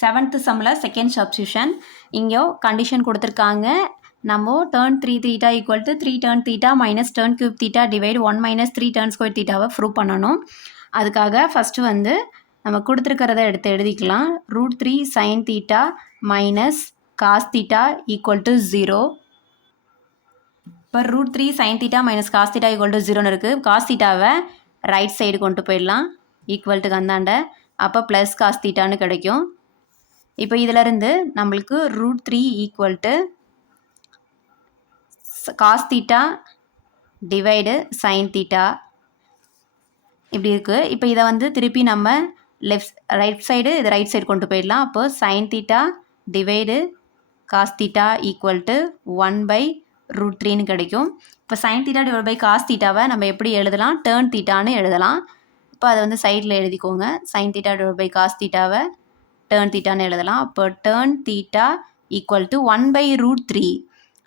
Seventh சம்மில் second substitution இங்கே condition கொடுத்துருக்காங்க. நம்ம tan three theta equal to three tan theta minus tan cube theta divide one minus three tan square தீட்டாவை prove பண்ணணும். அதுக்காக first வந்து நம்ம கொடுத்துருக்கிறத எடுத்து எழுதிக்கலாம். Root three sine theta minus cos theta equal to zero இப்போ root three sine theta minus cos theta equal to ஜீரோன்னு இருக்குது காஸ் தீட்டாவை ரைட் சைடு கொண்டு போயிடலாம். ஈக்குவல் டு அந்தாண்ட அப்போ ப்ளஸ் காஸ் தீட்டான்னு கிடைக்கும். இப்போ இதிலிருந்து நம்மளுக்கு root three equal to cos theta divide sine theta இப்படி இருக்குது இப்போ இதை வந்து திருப்பி நம்ம லெஃப்ட் ரைட் சைடு இது ரைட் சைடு கொண்டு போயிடலாம். அப்போ sine theta divide cos theta equal to one by root த்ரீன்னு கிடைக்கும். இப்போ sine theta divide by cos தீட்டாவை நம்ம எப்படி எழுதலாம்? டேர்ன் தீட்டான்னு எழுதலாம். இப்போ அதை வந்து சைடில் எழுதிக்கோங்க. Sign theta divide by cos தீட்டாவை டேர்ன் தீட்டான்னு எழுதலாம். அப்போ turn theta equal to one by root three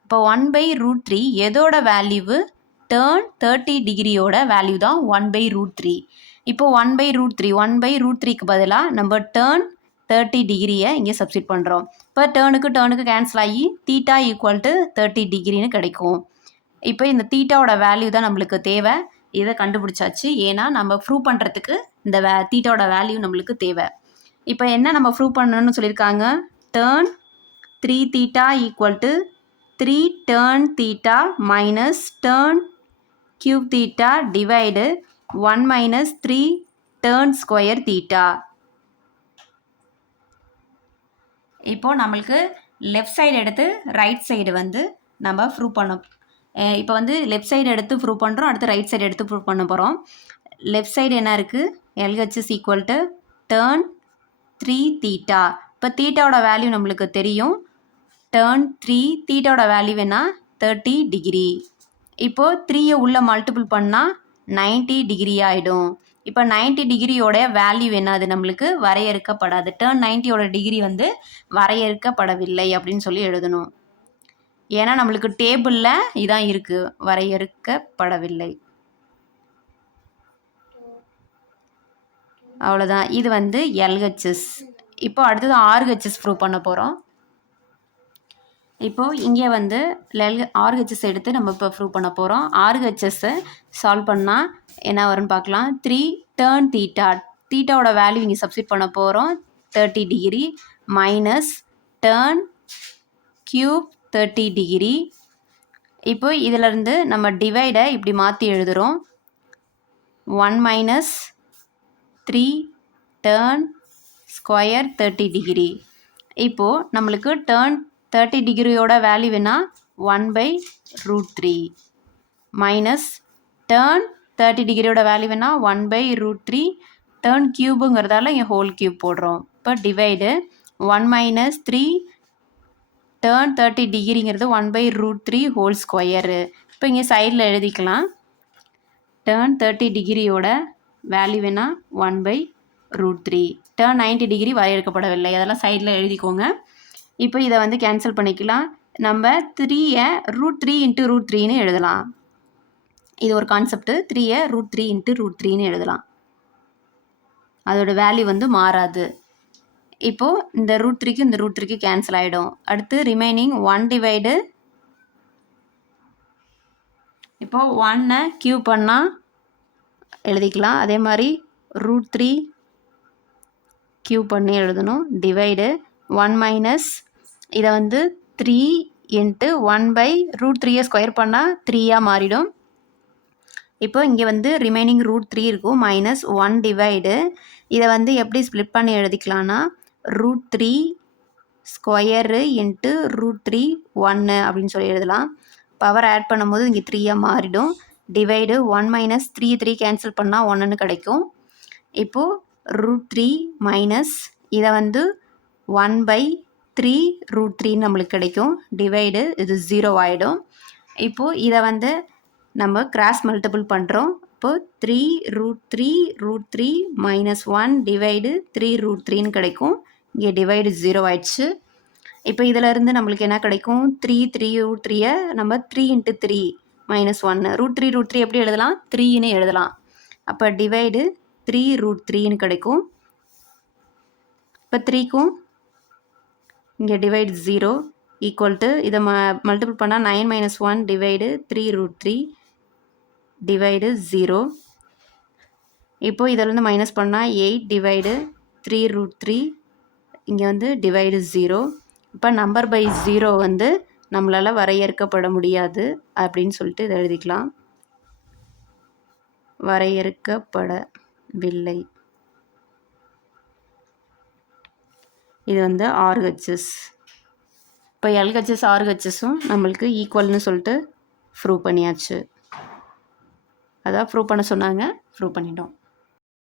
இப்போ ஒன் பை ரூட் த்ரீ எதோட வேல்யூவு டேர்ன் தேர்ட்டி டிகிரியோட வேல்யூ தான் ஒன் பை ரூட் த்ரீ இப்போ one by root three one by root த்ரீக்கு பதிலாக நம்ம டேர்ன் தேர்ட்டி டிகிரியை இங்கே சப்ஸ்டிட் பண்ணுறோம் இப்போ டேர்னுக்கு டேர்னுக்கு கேன்சல் ஆகி தீட்டா ஈக்குவல் டு தேர்ட்டி டிகிரின்னு கிடைக்கும். இப்போ இந்த தீட்டாவோட வேல்யூ தான் நம்மளுக்கு தேவை. இதை கண்டுபிடிச்சாச்சு. ஏன்னா நம்ம ப்ரூவ் பண்ணுறதுக்கு இந்த வே தீட்டாவோட வேல்யூ நம்மளுக்கு தேவை. இப்போ என்ன நம்ம ப்ரூவ் பண்ணணும்னு சொல்லியிருக்காங்க? Tan three theta equal to three tan theta minus tan cube theta divide one minus three tan square theta இப்போது நம்மளுக்கு லெஃப்ட் சைடு எடுத்து ரைட் சைடு வந்து நம்ம ப்ரூவ் பண்ணோம் இப்போ வந்து லெஃப்ட் சைடு எடுத்து ப்ரூவ் பண்ணுறோம் அடுத்து ரைட் சைடு எடுத்து ப்ரூவ் பண்ண போகிறோம் லெஃப்ட் சைடு என்ன இருக்குது LHS equal to tan three theta இப்போ தீட்டாவோட வேல்யூ நம்மளுக்கு தெரியும். டேர்ன் த்ரீ தீட்டாவோட வேல்யூ வேணால் தேர்ட்டி டிகிரி இப்போது த்ரீயை உள்ளே மல்டிபிள் பண்ணால் 90 டிகிரி ஆகிடும் இப்போ 90 டிகிரியோட வேல்யூ என்னது நம்மளுக்கு வரையறுக்கப்படாது. டேர்ன் நைன்ட்டியோட டிகிரி வந்து வரையறுக்கப்படவில்லை அப்படின்னு சொல்லி எழுதணும். ஏன்னா நம்மளுக்கு டேபிளில் இதான் இருக்குது வரையறுக்கப்படவில்லை. அவ்வளோதான் இது வந்து எல்ஹெச்எஸ் இப்போ அடுத்தது ஆர்ஹெச்எஸ் ப்ரூவ் பண்ண போகிறோம் இப்போது இங்கே வந்து லெல் ஆர்ஹெச்எஸ் எடுத்து நம்ம இப்போ ப்ரூவ் பண்ண போகிறோம் ஆர்ஹெச்எஸ்ஸை சால்வ் பண்ணால் என்ன வரும்னு பார்க்கலாம். த்ரீ டேர்ன் தீட்டா தீட்டாவோட வேல்யூ இங்கே சப்ஸ்டியூட் பண்ண போகிறோம் thirty degree minus tan cube thirty degree இப்போ இதிலேருந்து நம்ம டிவைடை இப்படி மாற்றி எழுதுகிறோம் one minus three tan square thirty degree இப்போது நம்மளுக்கு டேர்ன் தேர்ட்டி டிகிரியோட வேல்யூ வேணால் one by root three minus tan thirty டிகிரியோட value வேணால் one by root three tan க்யூபுங்கிறதால இங்கே ஹோல் க்யூப் போடுறோம். இப்போ divide one minus three tan thirty டிகிரிங்கிறது one by root three whole square இப்போ இங்கே சைடில் எழுதிக்கலாம். டேர்ன் தேர்ட்டி டிகிரியோட வேல்யூ வேணால் one by root three tan ninety degree வரையறுக்கப்படவில்லை. அதெல்லாம் சைடில் எழுதிக்கோங்க. இப்போ இதை வந்து கேன்சல் பண்ணிக்கலாம். நம்ம த்ரீயை ரூட் த்ரீ இன்ட்டு ரூட் த்ரீன்னு எழுதலாம். இது ஒரு கான்செப்ட்டு த்ரீயை ரூட் த்ரீ இன்ட்டு ரூட் த்ரீன்னு எழுதலாம். அதோட வேல்யூ வந்து மாறாது. இப்போது இந்த ரூட் த்ரீக்கு இந்த ரூட் த்ரீக்கு கேன்சல் ஆகிடும் அடுத்து ரிமைனிங் ஒன் டிவைடு இப்போது ஒன்னை க்யூ பண்ணால் எழுதிக்கலாம். அதே மாதிரி ரூட் த்ரீ க்யூ பண்ணி எழுதணும். டிவைடு ஒன் மைனஸ் இதை வந்து three into one by root த்ரீயை ஸ்கொயர் பண்ணால் த்ரீயாக மாறிடும். இப்போ இங்கே வந்து ரிமைனிங் ரூட் த்ரீ இருக்கும். மைனஸ் ஒன் டிவைடு இதை வந்து எப்படி ஸ்ப்ளிட் பண்ணி எழுதிக்கலாம்னா root three square into root three ஒன்று அப்படின்னு சொல்லி எழுதலாம். பவர் ஆட் பண்ணும்போது இங்கே த்ரீயாக மாறிடும். Divide one minus three three cancel பண்ணால் ஒன்றுன்னு கிடைக்கும். இப்போது ரூட் த்ரீ மைனஸ் இதை வந்து ஒன் பை த்ரீ ரூட் த்ரீன்னு நம்மளுக்கு கிடைக்கும். டிவைடு இது ஜீரோ ஆகிடும் இப்போது இதை வந்து நம்ம கிராஸ் மல்டிபிள் பண்ணுறோம் இப்போது three root three root three minus one divide three root த்ரீன்னு கிடைக்கும். இங்கே டிவைடு ஜீரோ ஆயிடுச்சு. இப்போ இதிலேருந்து நம்மளுக்கு என்ன கிடைக்கும்? த்ரீ த்ரீ ரூட் த்ரீயை நம்ம த்ரீ இன்ட்டு த்ரீ மைனஸ் ஒன்று ரூட் த்ரீ ரூட் த்ரீ எப்படி எழுதலாம்? த்ரீன்னு எழுதலாம். அப்போ டிவைடு த்ரீ ரூட் த்ரீன்னு கிடைக்கும். இப்போ த்ரீக்கும் இங்கே டிவைட் ஜீரோ ஈக்குவல் டு இதை ம மல்டிபிள் பண்ணால் nine minus one divide three root three divide zero இப்போ இதிலேருந்து மைனஸ் பண்ணால் eight divide three root three இங்கே வந்து டிவைடு ஜீரோ இப்போ நம்பர் பை ஜீரோ வந்து நம்மளால் வரையறுக்கப்பட முடியாது அப்படின்னு சொல்லிட்டு இதை எழுதிக்கலாம். வரையறுக்கப்படவில்லை. இது வந்து ஆர்ஹெச்எஸ் இப்போ எல்ஹெச்எஸ் ஆர்ஹெச்எஸும் நம்மளுக்கு ஈக்குவல்னு சொல்லிட்டு ப்ரூவ் பண்ணியாச்சு. அதான் ப்ரூவ் பண்ண சொன்னாங்க. ப்ரூவ் பண்ணிட்டோம்.